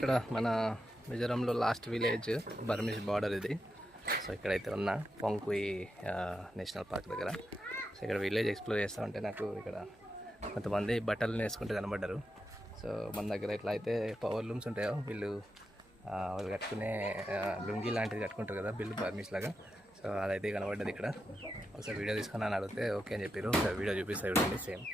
ఇక్కడ మన మిజోరంలో last village బర్మిష్ border ఇది. సో ఇక్కడైతే ఉన్న పొంకుయి నేషనల్ పార్క్ దగ్గర. సో ఇక్కడ విలేజ్ ఎక్స్ప్లోర్ చేస్తూ ఉంటే నాకు ఇక్కడ కొంతమంది బట్టలు వేసుకుంటే కనబడ్డారు. సో మన దగ్గర ఎట్లా అయితే పవర్ లూమ్స్ ఉంటాయో వాళ్ళు కట్టుకునే లుంగి లాంటిది కట్టుకుంటారు కదా, బిల్లు బర్మిష్ లాగా. సో అదైతే కనబడ్డది ఇక్కడ. ఒకసారి వీడియో తీసుకుని అని అడిగితే ఓకే అని చెప్పారు. ఒకసారి వీడియో చూపిస్తే చూడండి సేమ్.